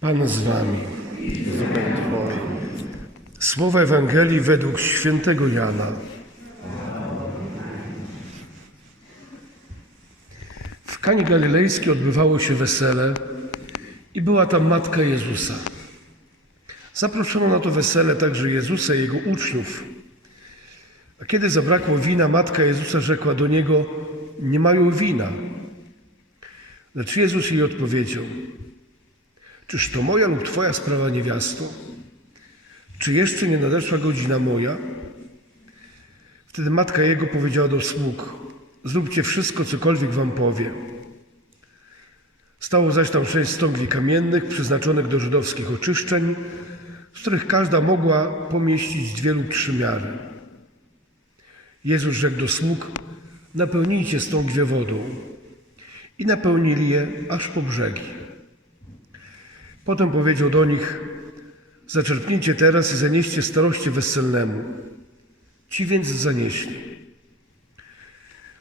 Pan z wami. Słowa Ewangelii według świętego Jana. W Kanie Galilejskiej odbywało się wesele i była tam matka Jezusa. Zaproszono na to wesele także Jezusa i jego uczniów. A kiedy zabrakło wina, matka Jezusa rzekła do niego: Nie mają wina. Lecz Jezus jej odpowiedział: Czyż to moja lub twoja sprawa, niewiasto? Czy jeszcze nie nadeszła godzina moja? Wtedy matka jego powiedziała do sług: Zróbcie wszystko, cokolwiek wam powie. Stało zaś tam sześć stągwi kamiennych, przeznaczonych do żydowskich oczyszczeń, z których każda mogła pomieścić dwie lub trzy miary. Jezus rzekł do sług: Napełnijcie stągwie wodą. I napełnili je aż po brzegi. Potem powiedział do nich: Zaczerpnijcie teraz i zanieście staroście weselnemu. Ci więc zanieśli.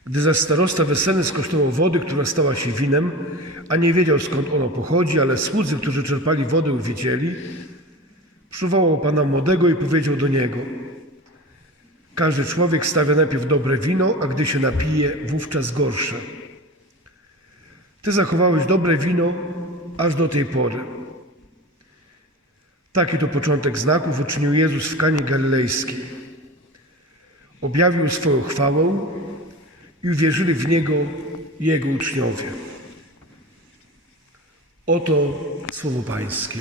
Gdy zaś starosta weselny skosztował wody, która stała się winem, a nie wiedział skąd ono pochodzi, ale słudzy, którzy czerpali wodę, wiedzieli, przywołał pana młodego i powiedział do niego: Każdy człowiek stawia najpierw dobre wino, a gdy się napije, wówczas gorsze. Ty zachowałeś dobre wino aż do tej pory. Taki to początek znaków uczynił Jezus w Kanie Galilejskiej. Objawił swoją chwałę i uwierzyli w Niego Jego uczniowie. Oto słowo Pańskie.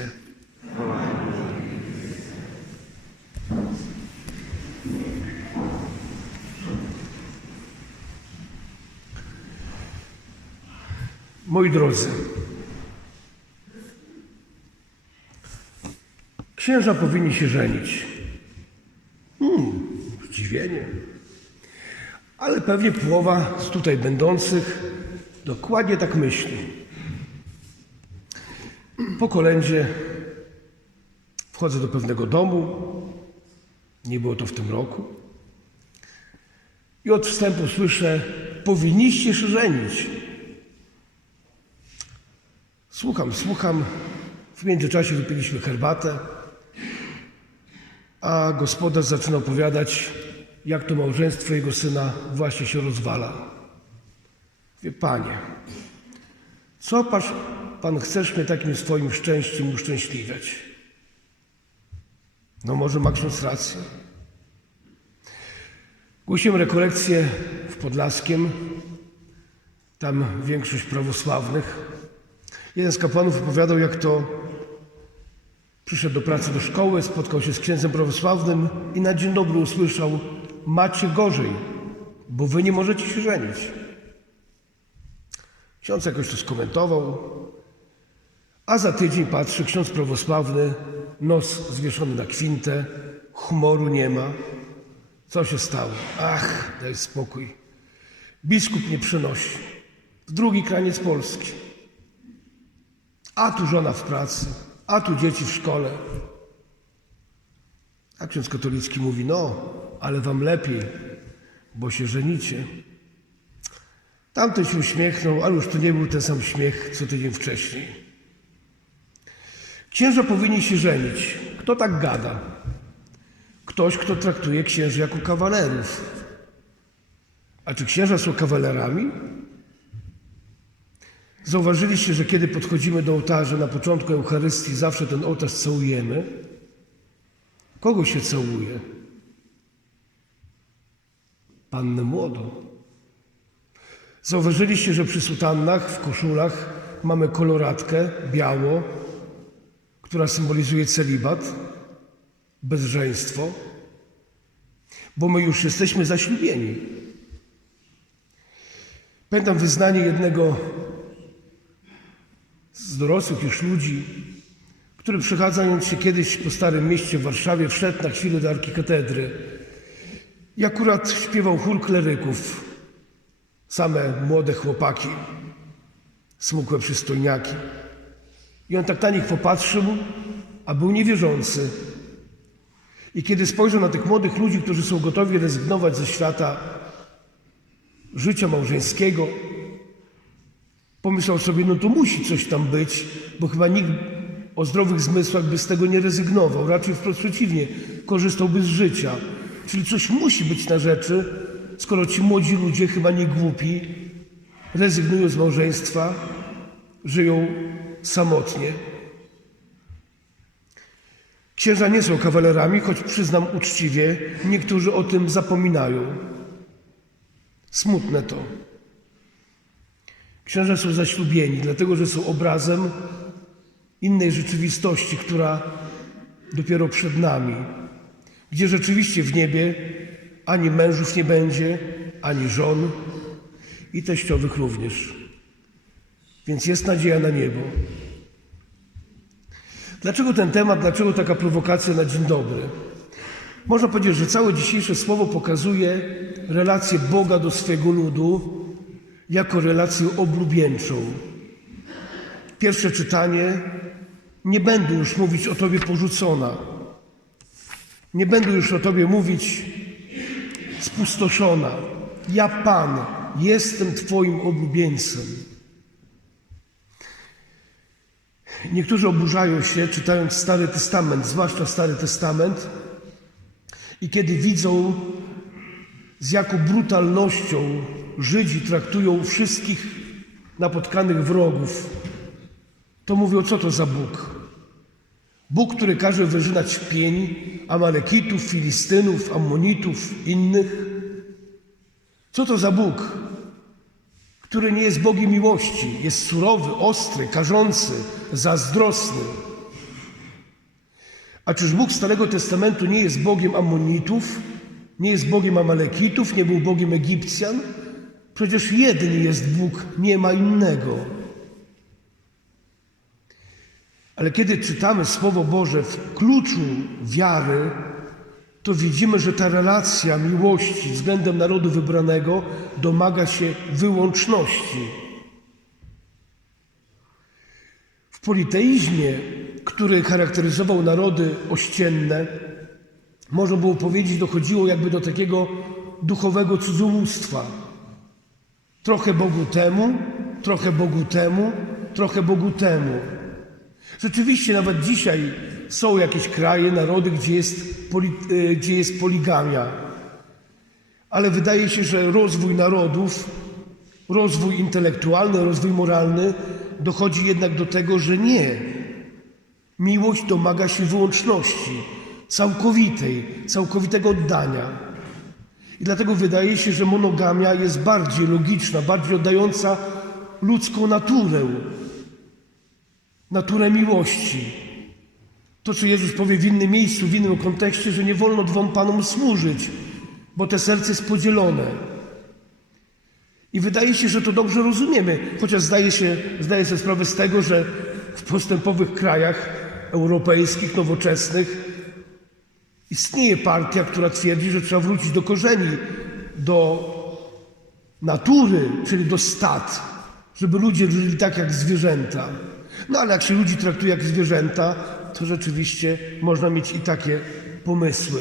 Moi drodzy, księża powinni się żenić. Hmm, zdziwienie. Ale pewnie połowa z tutaj będących dokładnie tak myśli. Po kolędzie wchodzę do pewnego domu. Nie było to w tym roku. I od wstępu słyszę: Powinniście się żenić. Słucham, słucham. W międzyczasie wypiliśmy herbatę, a gospodarz zaczyna opowiadać, jak to małżeństwo jego syna właśnie się rozwala. Wie panie, co pan, pan chcesz mnie takim swoim szczęściem uszczęśliwiać? No może ma ksiądz rację. Głosiłem rekolekcję w Podlaskiem, tam większość prawosławnych. Jeden z kapłanów opowiadał, jak to przyszedł do pracy do szkoły, spotkał się z księdzem prawosławnym i na dzień dobry usłyszał: Macie gorzej, bo wy nie możecie się żenić. Ksiądz jakoś to skomentował, a za tydzień patrzy ksiądz prawosławny, nos zwieszony na kwintę, humoru nie ma. Co się stało? Ach, daj spokój. Biskup nie przynosi. W drugi kraniec Polski. A tu żona w pracy, a tu dzieci w szkole. A ksiądz katolicki mówi, no, ale wam lepiej, bo się żenicie. Tamten się uśmiechnął, ale już to nie był ten sam śmiech, co tydzień wcześniej. Księża powinni się żenić. Kto tak gada? Ktoś, kto traktuje księży jako kawalerów. A czy księża są kawalerami? Zauważyliście, że kiedy podchodzimy do ołtarza na początku Eucharystii, zawsze ten ołtarz całujemy? Kogo się całuje? Pannę młodą. Zauważyliście, że przy sutannach, w koszulach mamy koloratkę biało, która symbolizuje celibat, bezżeństwo, bo my już jesteśmy zaślubieni. Pamiętam wyznanie jednego z dorosłych już ludzi, który przechadzając się kiedyś po Starym Mieście w Warszawie, wszedł na chwilę do arkikatedry i akurat śpiewał chór kleryków. Same młode chłopaki, smukłe przystojniaki. I on tak na nich popatrzył, a był niewierzący. I kiedy spojrzał na tych młodych ludzi, którzy są gotowi rezygnować ze świata życia małżeńskiego, pomyślał sobie, no to musi coś tam być, bo chyba nikt o zdrowych zmysłach, by z tego nie rezygnował. Raczej wprost przeciwnie, korzystałby z życia. Czyli coś musi być na rzeczy, skoro ci młodzi ludzie, chyba nie głupi, rezygnują z małżeństwa, żyją samotnie. Księża nie są kawalerami, choć przyznam uczciwie, niektórzy o tym zapominają. Smutne to. Księża są zaślubieni, dlatego że są obrazem innej rzeczywistości, która dopiero przed nami, gdzie rzeczywiście w niebie ani mężów nie będzie, ani żon i teściowych również. Więc jest nadzieja na niebo. Dlaczego ten temat, dlaczego taka prowokacja na dzień dobry? Można powiedzieć, że całe dzisiejsze słowo pokazuje relację Boga do swojego ludu jako relację oblubieńczą. Pierwsze czytanie. Nie będę już mówić o Tobie porzucona. Nie będę już o Tobie mówić spustoszona. Ja, Pan, jestem Twoim oblubieńcem. Niektórzy oburzają się, czytając Stary Testament, zwłaszcza Stary Testament, i kiedy widzą, z jaką brutalnością Żydzi traktują wszystkich napotkanych wrogów, to mówią, co to za Bóg? Bóg, który każe wyrzynać w pień Amalekitów, Filistynów, Ammonitów, innych? Co to za Bóg, który nie jest Bogiem miłości, jest surowy, ostry, karzący, zazdrosny? A czyż Bóg Starego Testamentu nie jest Bogiem Ammonitów, nie jest Bogiem Amalekitów, nie był Bogiem Egipcjan? Przecież jeden jest Bóg, nie ma innego. Ale kiedy czytamy Słowo Boże w kluczu wiary, to widzimy, że ta relacja miłości względem narodu wybranego domaga się wyłączności. W politeizmie, który charakteryzował narody ościenne, można było powiedzieć, dochodziło jakby do takiego duchowego cudzołóstwa. Trochę Bogu temu, trochę Bogu temu, trochę Bogu temu. Rzeczywiście nawet dzisiaj są jakieś kraje, narody, gdzie jest, poli, e, gdzie jest poligamia. Ale wydaje się, że rozwój narodów, rozwój intelektualny, rozwój moralny dochodzi jednak do tego, że nie. Miłość domaga się wyłączności, całkowitej, całkowitego oddania. I dlatego wydaje się, że monogamia jest bardziej logiczna, bardziej oddająca ludzką naturę, naturę miłości. To, co Jezus powie w innym miejscu, w innym kontekście, że nie wolno dwom panom służyć, bo te serce jest podzielone. I wydaje się, że to dobrze rozumiemy, chociaż zdaje się, zdaje sobie sprawę z tego, że w postępowych krajach europejskich, nowoczesnych istnieje partia, która twierdzi, że trzeba wrócić do korzeni, do natury, czyli do stad, żeby ludzie żyli tak jak zwierzęta. No ale jak się ludzi traktuje jak zwierzęta, to rzeczywiście można mieć i takie pomysły.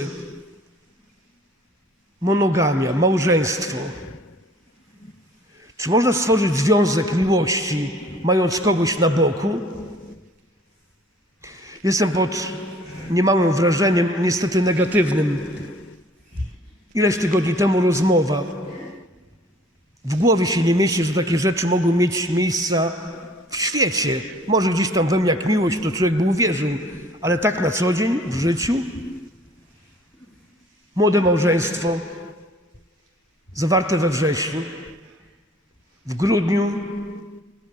Monogamia, małżeństwo. Czy można stworzyć związek miłości, mając kogoś na boku? Jestem pod niemałym wrażeniem, niestety negatywnym. Ileś tygodni temu rozmowa. W głowie się nie mieści, że takie rzeczy mogą mieć miejsca w świecie. Może gdzieś tam we mnie jak miłość, to człowiek by uwierzył, ale tak na co dzień, w życiu. Młode małżeństwo, zawarte we wrześniu, w grudniu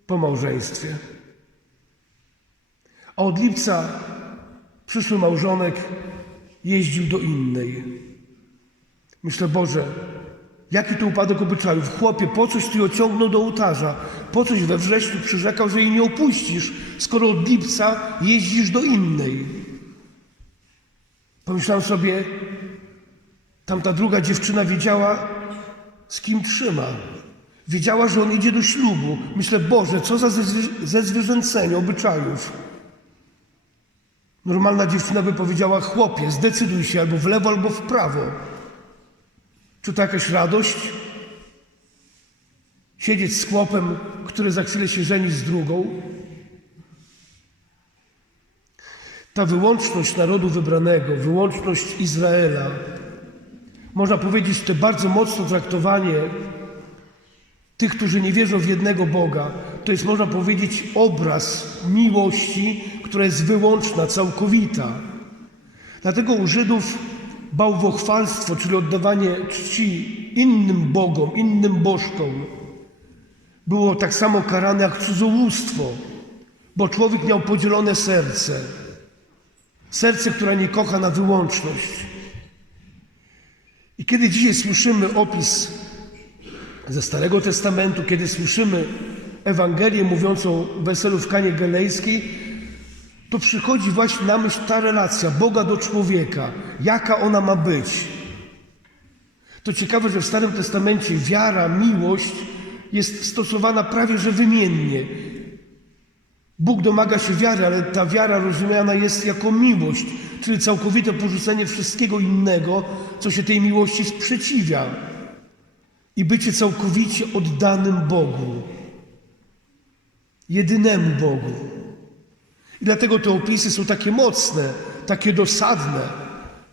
po małżeństwie. A od lipca przyszły małżonek jeździł do innej. Myślę, Boże, jaki to upadek obyczajów. Chłopie, po coś ty ją ciągnął do ołtarza? Po coś we wrześniu przyrzekał, że jej nie opuścisz, skoro od lipca jeździsz do innej? Pomyślałem sobie, tamta druga dziewczyna wiedziała, z kim trzyma. Wiedziała, że on idzie do ślubu. Myślę, Boże, co za zezwy- zezwierzęcenie obyczajów. Normalna dziewczyna by powiedziała, chłopie, zdecyduj się albo w lewo, albo w prawo. Czy to jakaś radość? Siedzieć z chłopem, który za chwilę się żeni z drugą? ta wyłączność narodu wybranego, wyłączność Izraela, można powiedzieć, to bardzo mocno traktowanie tych, którzy nie wierzą w jednego Boga, to jest, można powiedzieć, obraz miłości, która jest wyłączna, całkowita. Dlatego u Żydów bałwochwalstwo, czyli oddawanie czci innym Bogom, innym bożkom, było tak samo karane jak cudzołóstwo, bo człowiek miał podzielone serce. Serce, które nie kocha na wyłączność. I kiedy dzisiaj słyszymy opis ze Starego Testamentu, kiedy słyszymy Ewangelię mówiącą o weselu w Kanie Galejskiej, to przychodzi właśnie na myśl ta relacja Boga do człowieka, jaka ona ma być. To ciekawe, że w Starym Testamencie wiara, miłość jest stosowana prawie że wymiennie. Bóg domaga się wiary, ale ta wiara rozumiana jest jako miłość, czyli całkowite porzucenie wszystkiego innego, co się tej miłości sprzeciwia i bycie całkowicie oddanym Bogu, jedynemu Bogu. I dlatego te opisy są takie mocne, takie dosadne,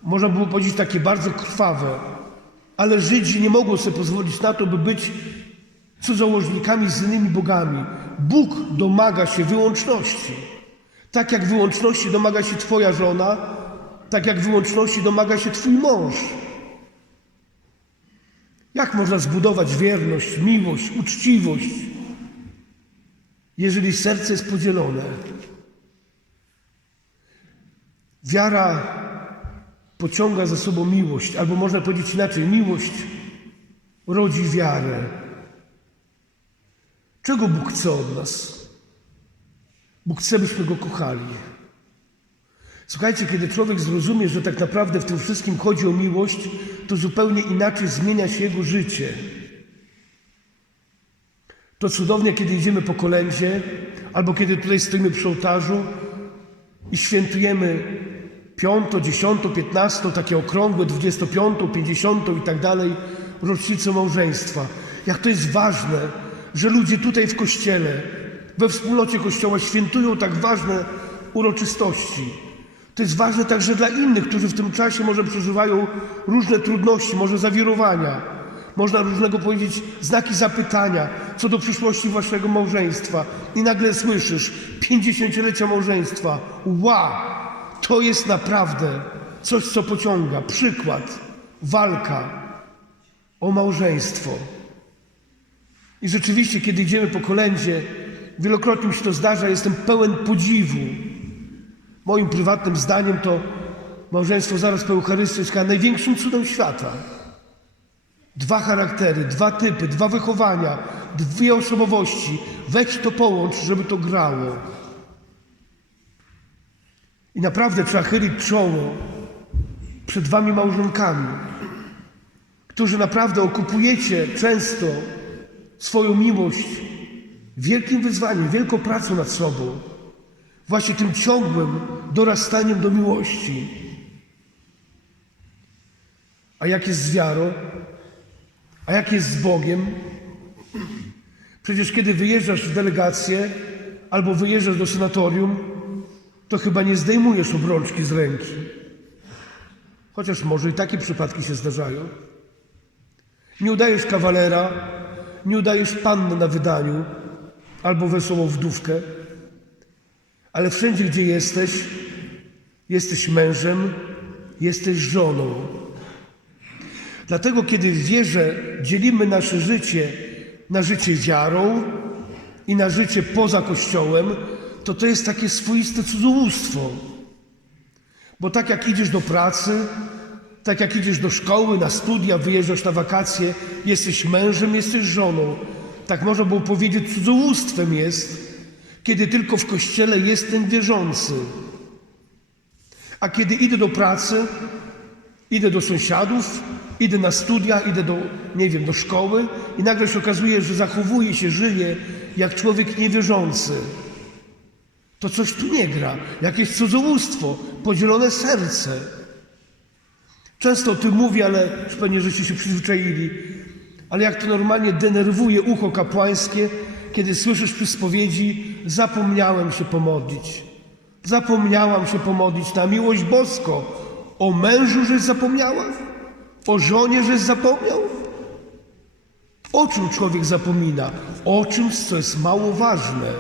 można było powiedzieć takie bardzo krwawe, ale Żydzi nie mogą sobie pozwolić na to, by być cudzołożnikami z innymi bogami. Bóg domaga się wyłączności. Tak jak wyłączności domaga się Twoja żona, tak jak wyłączności domaga się Twój mąż. Jak można zbudować wierność, miłość, uczciwość, jeżeli serce jest podzielone? Wiara pociąga za sobą miłość, albo można powiedzieć inaczej: miłość rodzi wiarę. Czego Bóg chce od nas? Bóg chce, byśmy go kochali. Słuchajcie, kiedy człowiek zrozumie, że tak naprawdę w tym wszystkim chodzi o miłość, to zupełnie inaczej zmienia się jego życie. To cudownie, kiedy idziemy po kolędzie, albo kiedy tutaj stoimy przy ołtarzu i świętujemy piąto, dziesiąto, piętnasto, takie okrągłe, dwudziestopiątą, pięćdziesiątą i tak dalej, rocznicę małżeństwa. Jak to jest ważne, że ludzie tutaj w kościele, we wspólnocie kościoła świętują tak ważne uroczystości. To jest ważne także dla innych, którzy w tym czasie może przeżywają różne trudności, może zawirowania. Można różnego powiedzieć znaki zapytania co do przyszłości waszego małżeństwa. I nagle słyszysz 50-lecia małżeństwa. Wow! To jest naprawdę coś, co pociąga. Przykład, walka o małżeństwo. I rzeczywiście, kiedy idziemy po kolędzie, wielokrotnie mi się to zdarza, jestem pełen podziwu. Moim prywatnym zdaniem to małżeństwo zaraz po Eucharystii jest największym cudem świata. Dwa charaktery, dwa typy, dwa wychowania, dwie osobowości. Weź to połącz, żeby to grało. I naprawdę trzeba chylić czoło przed wami małżonkami, którzy naprawdę okupujecie często swoją miłość wielkim wyzwaniem, wielką pracą nad sobą, właśnie tym ciągłym dorastaniem do miłości. A jak jest z wiarą? A jak jest z Bogiem? Przecież kiedy wyjeżdżasz w delegację albo wyjeżdżasz do senatorium, to chyba nie zdejmujesz obrączki z ręki. Chociaż może i takie przypadki się zdarzają. Nie udajesz kawalera, nie udajesz panny na wydaniu albo wesołą wdówkę, ale wszędzie, gdzie jesteś, jesteś mężem, jesteś żoną. Dlatego, kiedy w wierze dzielimy nasze życie na życie wiarą i na życie poza Kościołem, to to jest takie swoiste cudzołóstwo. Bo tak jak idziesz do pracy, tak jak idziesz do szkoły, na studia, wyjeżdżasz na wakacje, jesteś mężem, jesteś żoną. Tak można było powiedzieć, cudzołóstwem jest, kiedy tylko w kościele jestem wierzący. A kiedy idę do pracy, idę do sąsiadów, idę na studia, idę do, nie wiem, do szkoły i nagle się okazuje, że zachowuję się, żyję jak człowiek niewierzący. To coś tu nie gra, jakieś cudzołóstwo, podzielone serce. Często o tym mówię, ale już pewnie żeście się przyzwyczaili. Ale jak to normalnie denerwuje ucho kapłańskie, kiedy słyszysz przy spowiedzi, zapomniałem się pomodlić. Zapomniałam się pomodlić na miłość bosko. O mężu żeś zapomniała? O żonie żeś zapomniał? O czym człowiek zapomina? O czymś, co jest mało ważne.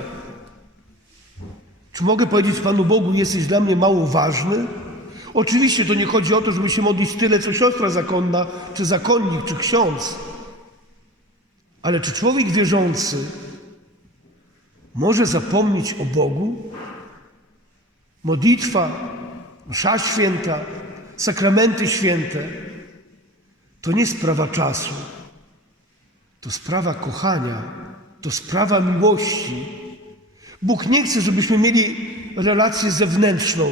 Czy mogę powiedzieć Panu Bogu, jesteś dla mnie mało ważny? Oczywiście to nie chodzi o to, żeby się modlić tyle, co siostra zakonna, czy zakonnik, czy ksiądz. Ale czy człowiek wierzący może zapomnieć o Bogu? Modlitwa, msza święta, sakramenty święte to nie sprawa czasu, to sprawa kochania, to sprawa miłości. Bóg nie chce, żebyśmy mieli relację zewnętrzną.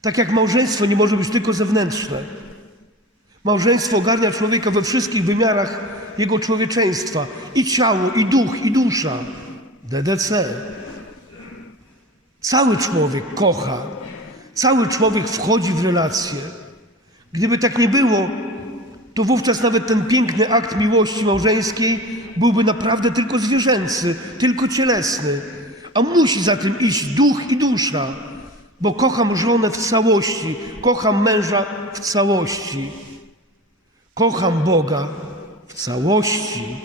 Tak jak małżeństwo nie może być tylko zewnętrzne. Małżeństwo ogarnia człowieka we wszystkich wymiarach jego człowieczeństwa i ciało, i duch, i dusza. DDC. Cały człowiek kocha, cały człowiek wchodzi w relacje. Gdyby tak nie było, to wówczas nawet ten piękny akt miłości małżeńskiej byłby naprawdę tylko zwierzęcy, tylko cielesny. A musi za tym iść duch i dusza, bo kocham żonę w całości, kocham męża w całości, kocham Boga w całości.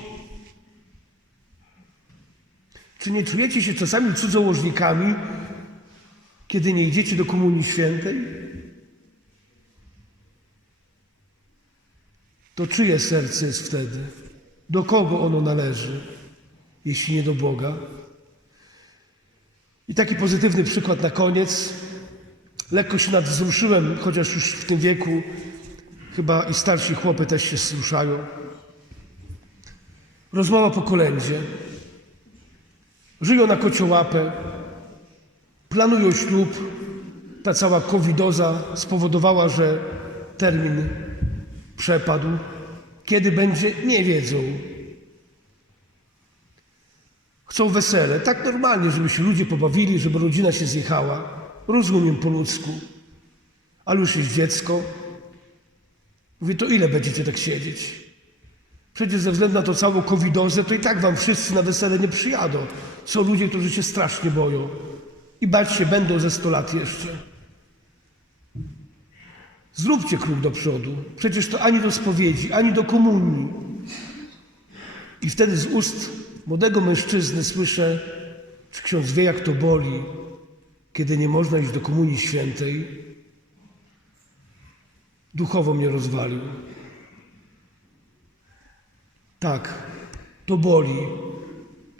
Czy nie czujecie się czasami cudzołożnikami, kiedy nie idziecie do Komunii Świętej? To czyje serce jest wtedy? Do kogo ono należy, jeśli nie do Boga? I taki pozytywny przykład na koniec. Lekko się nadwzruszyłem, chociaż już w tym wieku chyba i starsi chłopy też się wzruszają. Rozmowa po kolędzie. Żyją na kociołapę, planują ślub. Ta cała covidoza spowodowała, że termin przepadł. Kiedy będzie, nie wiedzą. Chcą wesele, tak normalnie, żeby się ludzie pobawili, żeby rodzina się zjechała. Rozumiem po ludzku, ale już jest dziecko. Mówię, to ile będziecie tak siedzieć? Przecież ze względu na to całą covidozę, to i tak wam wszyscy na wesele nie przyjadą. Są ludzie, którzy się strasznie boją i bać się będą ze 100 lat jeszcze. Zróbcie krok do przodu. Przecież to ani do spowiedzi, ani do komunii. I wtedy z ust młodego mężczyzny słyszę, czy ksiądz wie, jak to boli, kiedy nie można iść do komunii świętej. Duchowo mnie rozwalił. Tak, to boli,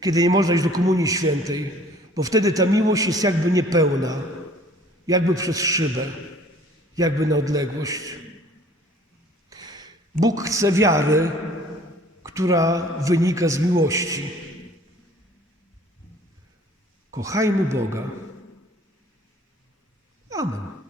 kiedy nie można iść do komunii świętej, bo wtedy ta miłość jest jakby niepełna, jakby przez szybę, jakby na odległość. Bóg chce wiary, która wynika z miłości. Kochajmy Boga. Amen.